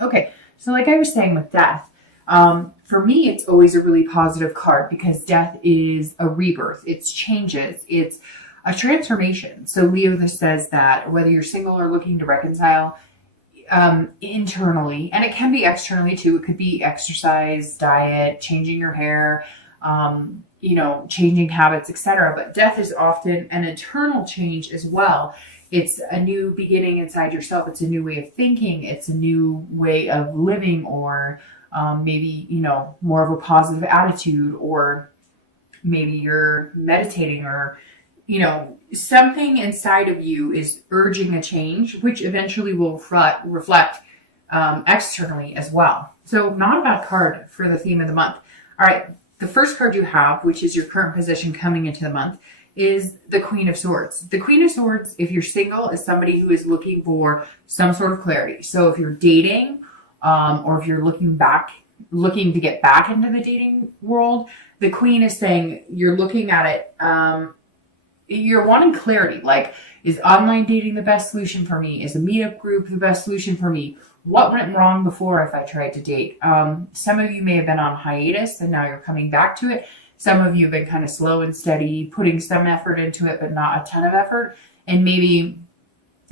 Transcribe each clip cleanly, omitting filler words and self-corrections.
Okay, so like I was saying with death, for me, it's always a really positive card because death is a rebirth. It's changes. It's a transformation. So Leo, this says that whether you're single or looking to reconcile, internally, and it can be externally too. It could be exercise, diet, changing your hair, changing habits, etc. But death is often an internal change as well. It's a new beginning inside yourself. It's a new way of thinking. It's a new way of living, or maybe, more of a positive attitude, or maybe you're meditating, or something inside of you is urging a change, which eventually will reflect externally as well. So not a bad card for the theme of the month. All right, the first card you have, which is your current position coming into the month, is the Queen of Swords. The Queen of Swords, if you're single, is somebody who is looking for some sort of clarity. So if you're dating, or if you're looking to get back into the dating world, the Queen is saying you're looking at it, you're wanting clarity. Like, is online dating the best solution for me? Is a meetup group the best solution for me? What went wrong before if I tried to date? Some of you may have been on hiatus and now you're coming back to it. Some of you have been kind of slow and steady, putting some effort into it, but not a ton of effort. And maybe,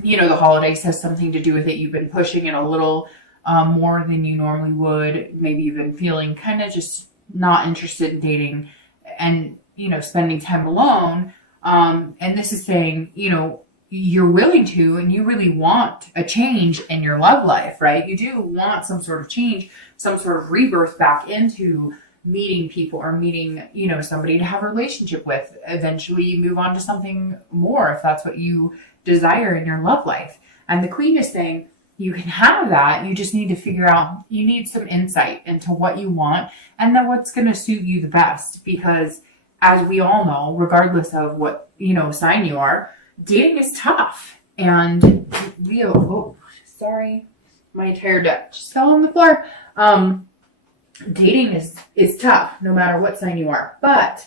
the holidays has something to do with it. You've been pushing it a little more than you normally would. Maybe you've been feeling kind of just not interested in dating and, spending time alone. And this is saying, you're willing to, and you really want a change in your love life, right? You do want some sort of change, some sort of rebirth back into meeting people, or meeting, somebody to have a relationship with. Eventually you move on to something more if that's what you desire in your love life. And the Queen is saying you can have that. You just need to figure out, you need some insight into what you want and then what's going to suit you the best. Because as we all know, regardless of what, sign you are, dating is tough. And Leo, oh, sorry, my entire deck just fell on the floor. Dating is tough, no matter what sign you are. But,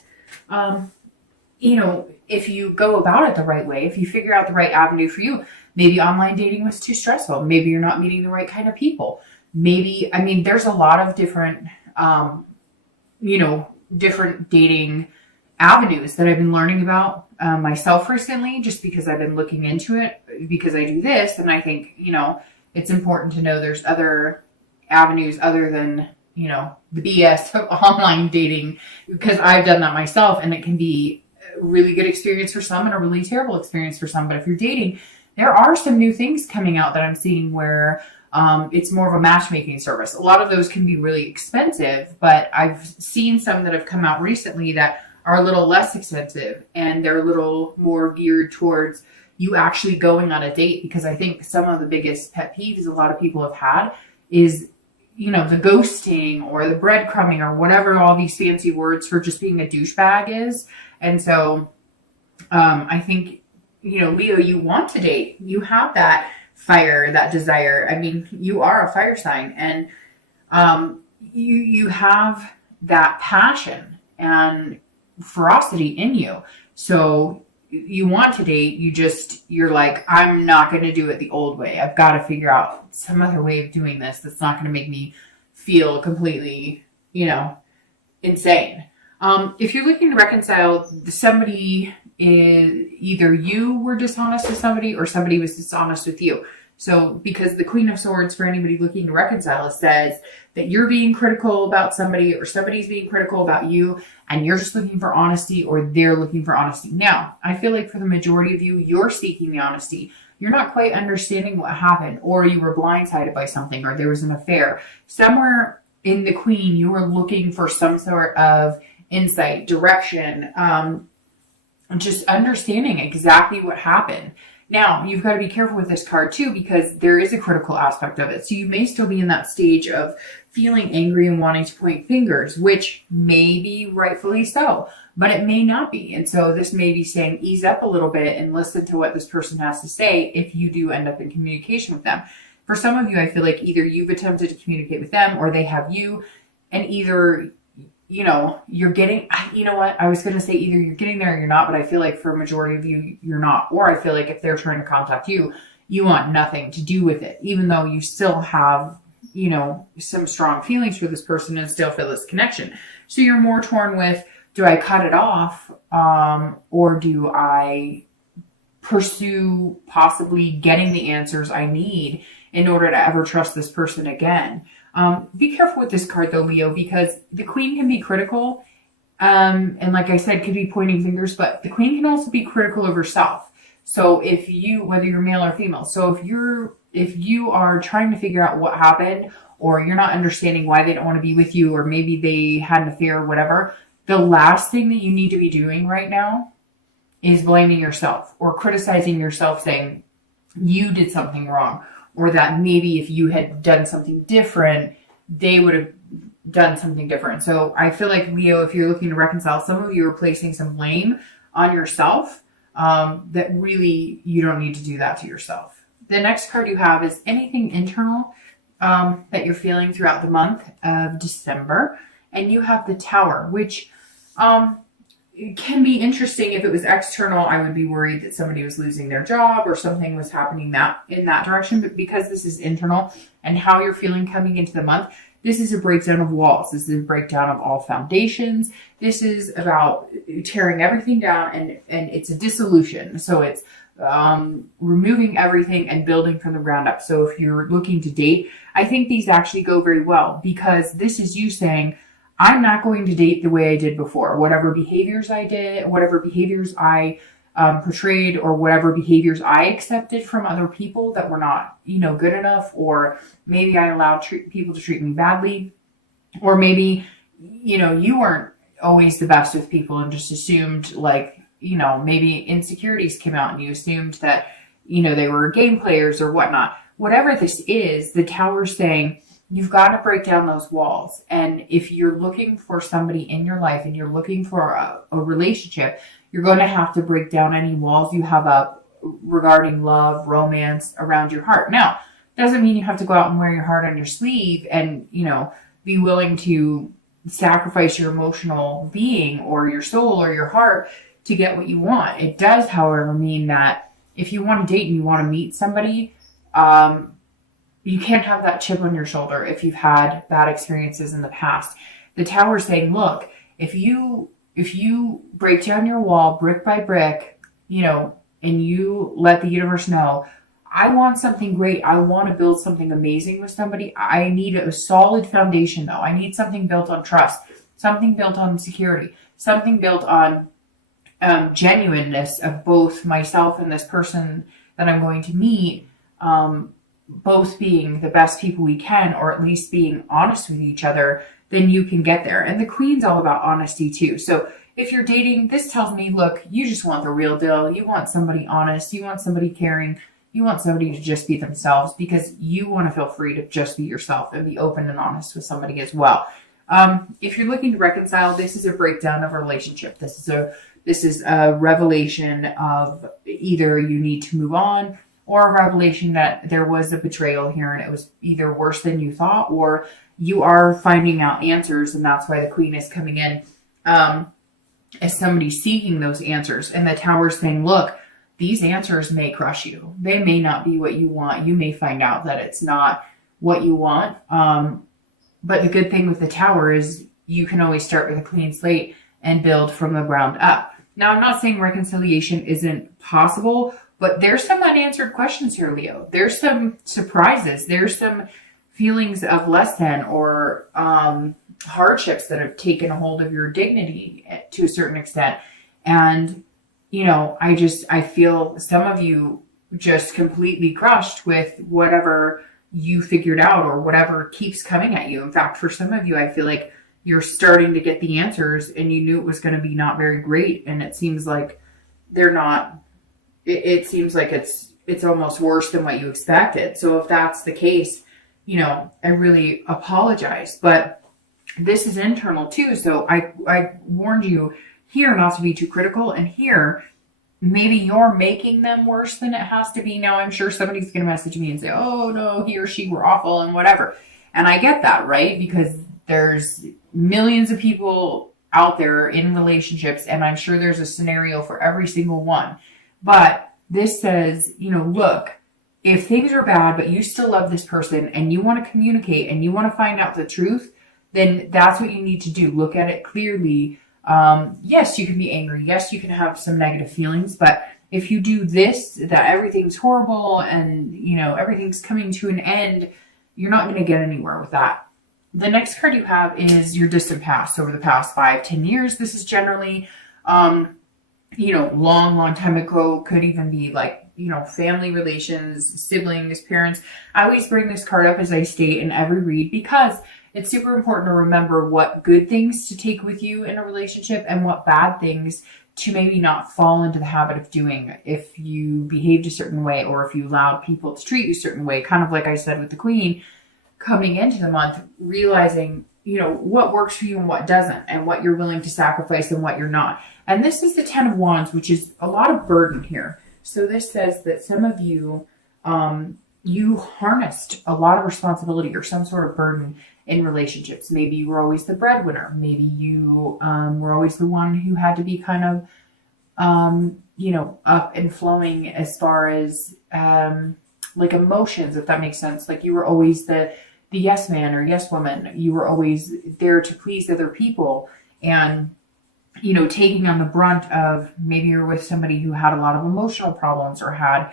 if you go about it the right way, if you figure out the right avenue for you, maybe online dating was too stressful. Maybe you're not meeting the right kind of people. Maybe, there's a lot of different, different dating avenues that I've been learning about myself recently, just because I've been looking into it, because I do this. And I think, it's important to know there's other avenues other than, the BS of online dating, because I've done that myself, and it can be a really good experience for some and a really terrible experience for some. But if you're dating, there are some new things coming out that I'm seeing where it's more of a matchmaking service. A lot of those can be really expensive, but I've seen some that have come out recently that are a little less expensive, and they're a little more geared towards you actually going on a date. Because I think some of the biggest pet peeves a lot of people have had is, the ghosting or the breadcrumbing or whatever all these fancy words for just being a douchebag is. And so I think, Leo, you want to date. You have that fire, that desire. You are a fire sign, and you have that passion and ferocity in you. So you want to date, you're like, I'm not going to do it the old way. I've got to figure out some other way of doing this that's not going to make me feel completely, insane. If you're looking to reconcile, somebody is, either you were dishonest with somebody or somebody was dishonest with you. So because the Queen of Swords, for anybody looking to reconcile, says that you're being critical about somebody or somebody's being critical about you, and you're just looking for honesty, or they're looking for honesty. Now, I feel like for the majority of you, you're seeking the honesty. You're not quite understanding what happened, or you were blindsided by something, or there was an affair. Somewhere in the Queen, you were looking for some sort of insight, direction, just understanding exactly what happened. Now, you've got to be careful with this card too, because there is a critical aspect of it. So you may still be in that stage of feeling angry and wanting to point fingers, which may be rightfully so, but it may not be. And so this may be saying, ease up a little bit and listen to what this person has to say if you do end up in communication with them. For some of you, I feel like either you've attempted to communicate with them or they have you, and either you're getting, I was going to say either you're getting there or you're not, but I feel like for a majority of you, you're not. Or I feel like if they're trying to contact you, you want nothing to do with it, even though you still have, some strong feelings for this person and still feel this connection. So you're more torn with, do I cut it off? Or do I pursue possibly getting the answers I need in order to ever trust this person again? Be careful with this card though, Leo, because the Queen can be critical. And like I said, could be pointing fingers, but the Queen can also be critical of herself. So whether you're male or female, so if you are trying to figure out what happened, or you're not understanding why they don't want to be with you, or maybe they had an affair or whatever, the last thing that you need to be doing right now is blaming yourself or criticizing yourself, saying you did something wrong, or that maybe if you had done something different, they would have done something different. So I feel like, Leo, if you're looking to reconcile, some of you are placing some blame on yourself, that really you don't need to do that to yourself. The next card you have is anything internal that you're feeling throughout the month of December. And you have the Tower, which it can be interesting. If it was external, I would be worried that somebody was losing their job or something was happening in that direction. But because this is internal and how you're feeling coming into the month, this is a breakdown of walls. This is a breakdown of all foundations. This is about tearing everything down, and it's a dissolution. So it's removing everything and building from the ground up. So if you're looking to date, I think these actually go very well, because this is you saying, I'm not going to date the way I did before. Whatever behaviors I did, whatever behaviors I portrayed, or whatever behaviors I accepted from other people that were not, good enough, or maybe I allowed people to treat me badly, or maybe, you weren't always the best with people and just assumed, like, maybe insecurities came out and you assumed that, they were game players or whatnot. Whatever this is, the Tower's saying, you've got to break down those walls. And if you're looking for somebody in your life and you're looking for a relationship, you're going to have to break down any walls you have up regarding love, romance around your heart. Now, doesn't mean you have to go out and wear your heart on your sleeve and, be willing to sacrifice your emotional being or your soul or your heart to get what you want. It does, however, mean that if you want to date and you want to meet somebody, you can't have that chip on your shoulder if you've had bad experiences in the past. The Tower's saying, look, if you break down your wall brick by brick, and you let the universe know, I want something great. I want to build something amazing with somebody. I need a solid foundation, though. I need something built on trust, something built on security, something built on genuineness of both myself and this person that I'm going to meet, both being the best people we can, or at least being honest with each other, then you can get there. And the Queen's all about honesty too. So if you're dating, this tells me, look, you just want the real deal. You want somebody honest. You want somebody caring. You want somebody to just be themselves, because you want to feel free to just be yourself and be open and honest with somebody as well. If you're looking to reconcile, this is a breakdown of a relationship. This is a revelation of either you need to move on, or a revelation that there was a betrayal here and it was either worse than you thought, or you are finding out answers, and that's why the Queen is coming in as somebody seeking those answers. And the Tower's saying, look, these answers may crush you. They may not be what you want. You may find out that it's not what you want. But the good thing with the Tower is you can always start with a clean slate and build from the ground up. Now, I'm not saying reconciliation isn't possible, but there's some unanswered questions here, Leo. There's some surprises. There's some feelings of less than, or hardships that have taken a hold of your dignity to a certain extent. And, I feel some of you just completely crushed with whatever you figured out or whatever keeps coming at you. In fact, for some of you, I feel like you're starting to get the answers and you knew it was going to be not very great. And it seems like they're not. It seems like it's almost worse than what you expected. So if that's the case, I really apologize. But this is internal too. So I warned you here not to be too critical. And here, maybe you're making them worse than it has to be. Now, I'm sure somebody's going to message me and say, oh, no, he or she were awful and whatever. And I get that, right? Because there's millions of people out there in relationships, and I'm sure there's a scenario for every single one. But this says, look, if things are bad, but you still love this person and you want to communicate and you want to find out the truth, then that's what you need to do. Look at it clearly. Yes, you can be angry. Yes, you can have some negative feelings, but if you do this, that everything's horrible and, everything's coming to an end, you're not going to get anywhere with that. The next card you have is your distant past. Over the past 5-10 years, this is generally, long time ago. Could even be like, family relations, siblings, parents. I always bring this card up as I state in every read because it's super important to remember what good things to take with you in a relationship and what bad things to maybe not fall into the habit of doing if you behaved a certain way or if you allowed people to treat you a certain way. Kind of like I said with the Queen, coming into the month, realizing, what works for you and what doesn't, and what you're willing to sacrifice and what you're not. And this is the 10 of Wands, which is a lot of burden here. So this says that some of you, you harnessed a lot of responsibility or some sort of burden in relationships. Maybe you were always the breadwinner. Maybe you were always the one who had to be kind of, up and flowing as far as like emotions, if that makes sense. Like you were always the yes man or yes woman. You were always there to please other people and, taking on the brunt of maybe you're with somebody who had a lot of emotional problems or had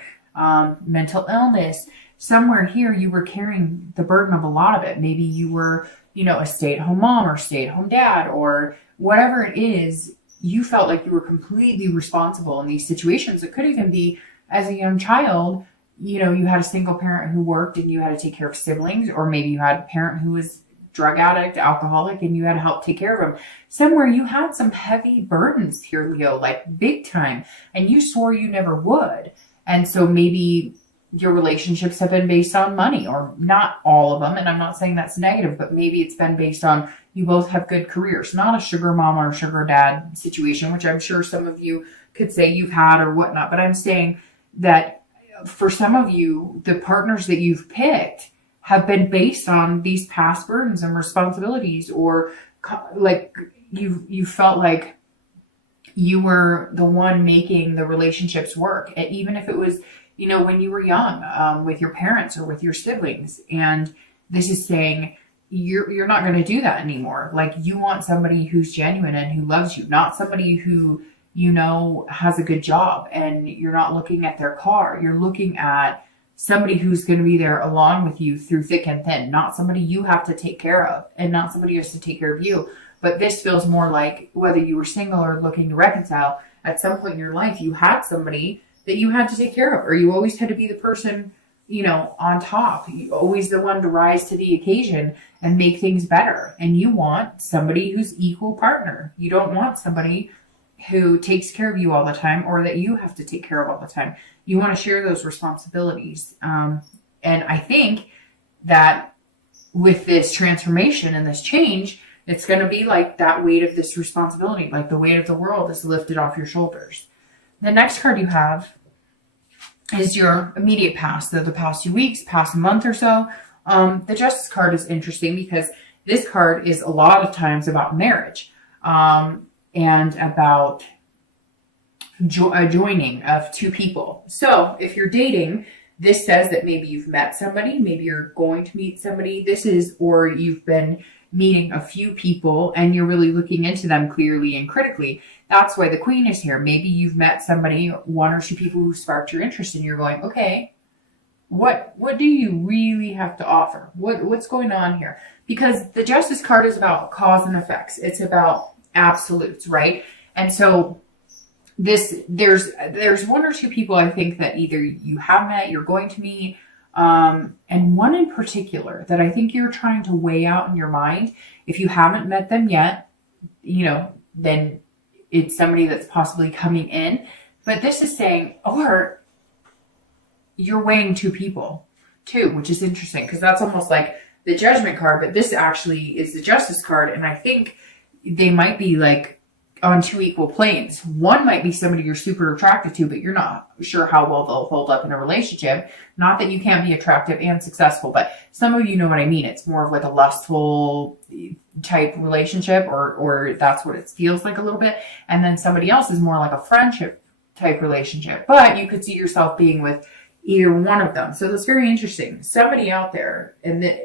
mental illness. Somewhere here, you were carrying the burden of a lot of it. Maybe you were, a stay-at-home mom or stay-at-home dad or whatever it is. You felt like you were completely responsible in these situations. It could even be as a young child, you had a single parent who worked and you had to take care of siblings, or maybe you had a parent who was drug addict, alcoholic, and you had to help take care of them. Somewhere you had some heavy burdens here, Leo, like big time, and you swore you never would. And so maybe your relationships have been based on money, or not all of them. And I'm not saying that's negative, but maybe it's been based on you both have good careers, not a sugar mom or sugar dad situation, which I'm sure some of you could say you've had or whatnot. But I'm saying that for some of you, the partners that you've picked have been based on these past burdens and responsibilities, or like you felt like you were the one making the relationships work. And even if it was, when you were young, with your parents or with your siblings. And this is saying you're not going to do that anymore. Like you want somebody who's genuine and who loves you, not somebody who, has a good job and you're not looking at their car. You're looking at somebody who's going to be there along with you through thick and thin, not somebody you have to take care of and not somebody who has to take care of you. But this feels more like whether you were single or looking to reconcile, at some point in your life, you had somebody that you had to take care of, or you always had to be the person, on top. You always the one to rise to the occasion and make things better. And you want somebody who's equal partner. You don't want somebody who takes care of you all the time or that you have to take care of all the time. You want to share those responsibilities. And I think that with this transformation and this change, it's going to be like that weight of this responsibility, like the weight of the world is lifted off your shoulders. The next card you have is your immediate past, the past few weeks, past month or so. The Justice card is interesting because this card is a lot of times about marriage and about a joining of two people. So if you're dating, this says that maybe you've met somebody, maybe you're going to meet somebody. Or you've been meeting a few people and you're really looking into them clearly and critically. That's why the Queen is here. Maybe you've met somebody, one or two people who sparked your interest and you're going, okay, what do you really have to offer? What's going on here? Because the Justice card is about cause and effects. It's about absolutes, right? And so there's one or two people I think that either you have met, you're going to meet, and one in particular that I think you're trying to weigh out in your mind. If you haven't met them yet, then it's somebody that's possibly coming in. But this is saying, or you're weighing two people too, which is interesting because that's almost like the Judgment card, but this actually is the Justice card. And I think they might be like on two equal planes. One might be somebody you're super attracted to, but you're not sure how well they'll hold up in a relationship. Not that you can't be attractive and successful, but some of you know what I mean. It's more of like a lustful type relationship, or that's what it feels like a little bit. And then somebody else is more like a friendship type relationship. But you could see yourself being with, either one of them. So that's very interesting. Somebody out there,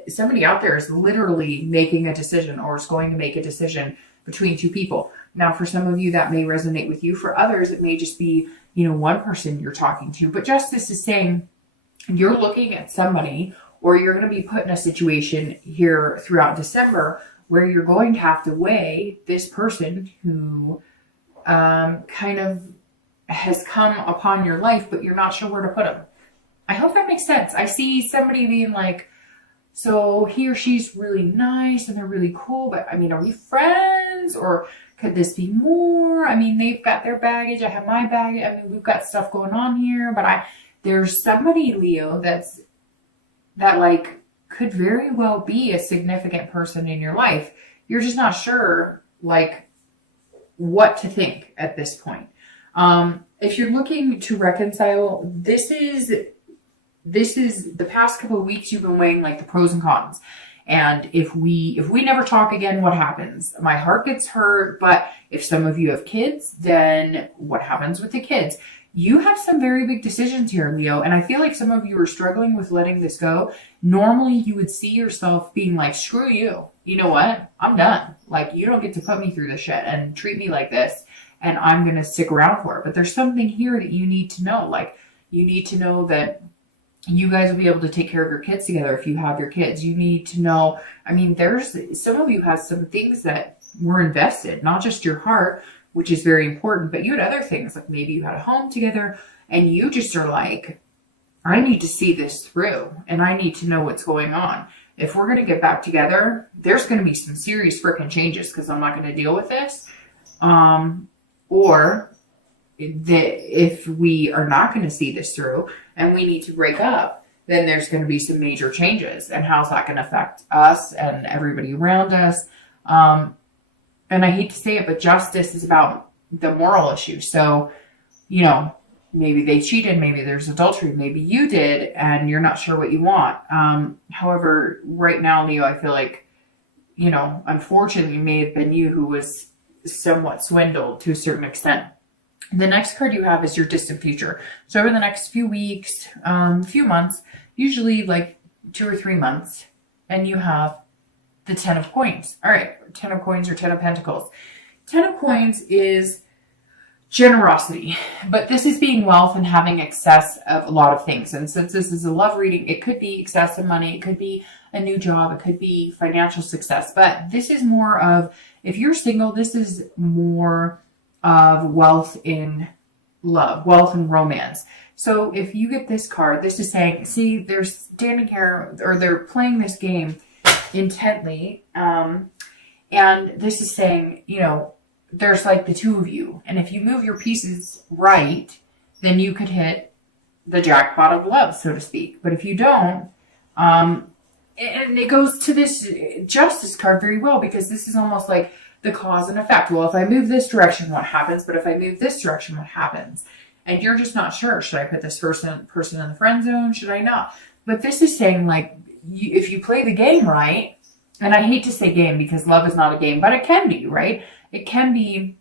somebody out there is literally making a decision or is going to make a decision between two people. Now, for some of you, that may resonate with you. For others, it may just be, one person you're talking to. But justice is saying you're looking at somebody, or you're going to be put in a situation here throughout December where you're going to have to weigh this person who kind of has come upon your life, but you're not sure where to put them. I hope that makes sense. I see somebody being like, so he or she's really nice and they're really cool, but I mean, are we friends, or could this be more? I mean, they've got their baggage, I have my baggage. I mean, we've got stuff going on here, but there's somebody, Leo, that like could very well be a significant person in your life. You're just not sure like what to think at this point. If you're looking to reconcile, this is the past couple of weeks you've been weighing like the pros and cons. And if we never talk again, what happens? My heart gets hurt, but if some of you have kids, then what happens with the kids? You have some very big decisions here, Leo, and I feel like some of you are struggling with letting this go. Normally, you would see yourself being like, screw you. You know what? I'm done. Like, you don't get to put me through this shit and treat me like this, and I'm going to stick around for it. But there's something here that you need to know. Like, you need to know that you guys will be able to take care of your kids together if you have your kids. You need to know, I mean, some of you have some things that were invested, not just your heart, which is very important, but you had other things, like maybe you had a home together and you just are like, I need to see this through and I need to know what's going on. If we're going to get back together, there's going to be some serious freaking changes because I'm not going to deal with this. Or if we are not going to see this through and we need to break up, then there's going to be some major changes. And how's that going to affect us and everybody around us? And I hate to say it, but justice is about the moral issue. So, maybe they cheated, maybe there's adultery, maybe you did, and you're not sure what you want. However, right now, Leo, I feel like, unfortunately, it may have been you who was somewhat swindled to a certain extent. The next card you have is your distant future. So over the next few weeks, few months, usually like 2 or 3 months, and you have the 10 of coins. All right, 10 of coins or 10 of pentacles. 10 of coins is generosity, but this is being wealth and having excess of a lot of things. And since this is a love reading, it could be excessive money, it could be a new job, it could be financial success, but this is more of, if you're single, this is more of wealth in love, wealth and romance. So if you get this card, this is saying, see, they're standing here, or they're playing this game intently, and this is saying, there's like the two of you, and if you move your pieces right, then you could hit the jackpot of love, so to speak. But if you don't, and it goes to this justice card very well, because this is almost like the cause and effect. Well, if I move this direction, what happens? But if I move this direction, what happens? And you're just not sure. Should I put this person in the friend zone? Should I not? But this is saying, like, if you play the game right, and I hate to say game because love is not a game, but it can be, right? It can be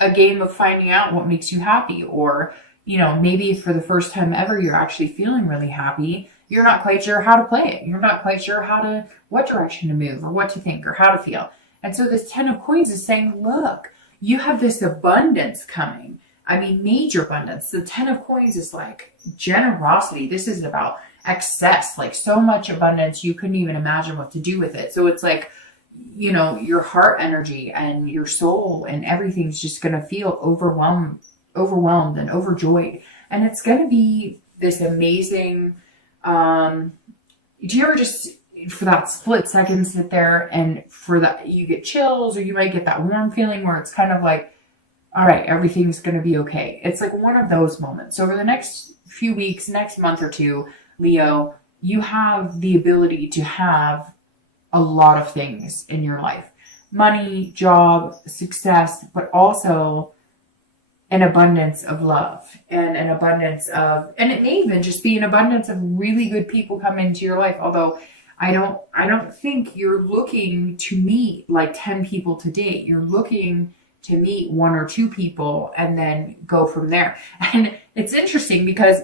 a game of finding out what makes you happy, or, maybe for the first time ever, you're actually feeling really happy. You're not quite sure how to play it. You're not quite sure what direction to move or what to think or how to feel. And so this 10 of coins is saying, look, you have this abundance coming. I mean, major abundance. The 10 of coins is like generosity. This is about excess, like so much abundance you couldn't even imagine what to do with it. So it's like, your heart energy and your soul and everything's just going to feel overwhelmed and overjoyed. And it's going to be this amazing, do you ever just, for that split second, sit there and for that, you get chills, or you might get that warm feeling where it's kind of like, all right, everything's going to be okay. It's like one of those moments. So over the next few weeks, next month or two, Leo, you have the ability to have a lot of things in your life. Money, job, success, but also an abundance of love and an abundance of, and it may even just be an abundance of really good people come into your life. Although I don't think you're looking to meet like 10 people to date. You're looking to meet 1 or 2 people and then go from there. And it's interesting because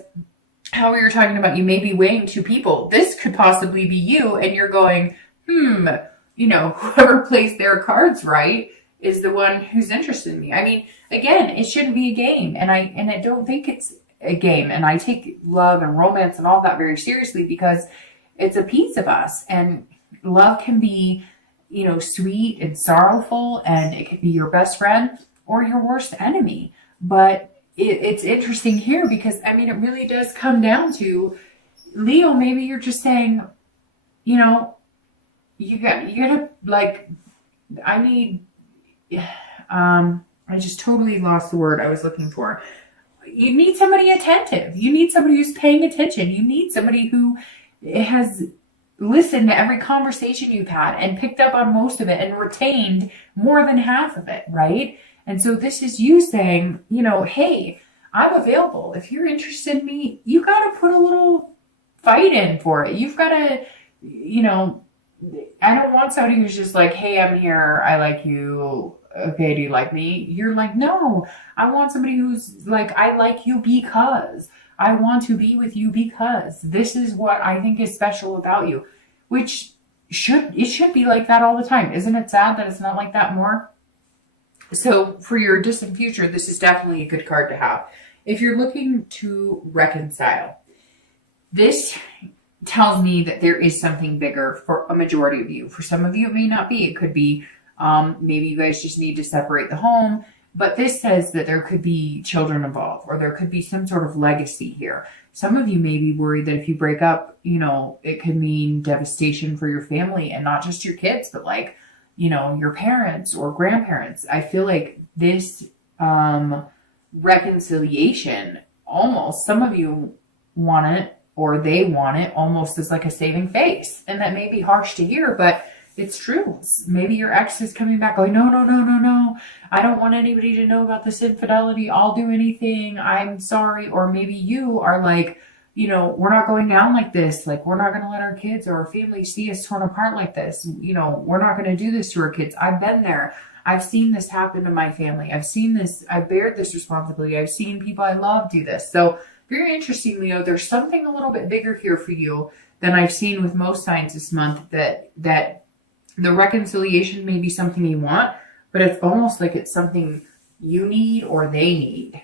how we were talking about, you may be weighing two people. This could possibly be you, and you're going, whoever plays their cards right is the one who's interested in me. I mean, again, it shouldn't be a game, and I don't think it's a game. And I take love and romance and all that very seriously, because it's a piece of us, and love can be, sweet and sorrowful, and it can be your best friend or your worst enemy. But it's interesting here because, I mean, it really does come down to, Leo, maybe you're just saying, you gotta, like, I need, I just totally lost the word I was looking for. You need somebody attentive. You need somebody who's paying attention. You need somebody who has listened to every conversation you've had and picked up on most of it and retained more than half of it, right? And so this is you saying, hey, I'm available. If you're interested in me, you got to put a little fight in for it. You've got to, I don't want somebody who's just like, hey, I'm here. I like you. Okay, do you like me? You're like, no, I want somebody who's like, I like you because I want to be with you because this is what I think is special about you, which should be like that all the time. Isn't it sad that it's not like that more? So for your distant future, this is definitely a good card to have. If you're looking to reconcile, this tells me that there is something bigger for a majority of you. For some of you, it may not be. It could be maybe you guys just need to separate the home. But this says that there could be children involved, or there could be some sort of legacy here. Some of you may be worried that if you break up, it could mean devastation for your family, and not just your kids, but like, your parents or grandparents. I feel like this reconciliation, almost, some of you want it, or they want it almost as like a saving face. And that may be harsh to hear, but it's true. Maybe your ex is coming back going, no. I don't want anybody to know about this infidelity. I'll do anything. I'm sorry. Or maybe you are like, we're not going down like this. Like, we're not going to let our kids or our family see us torn apart like this. We're not going to do this to our kids. I've been there. I've seen this happen to my family. I've seen this. I've bared this responsibility. I've seen people I love do this. So very interesting, Leo. There's something a little bit bigger here for you than I've seen with most signs this month, that the reconciliation may be something you want, but it's almost like it's something you need or they need.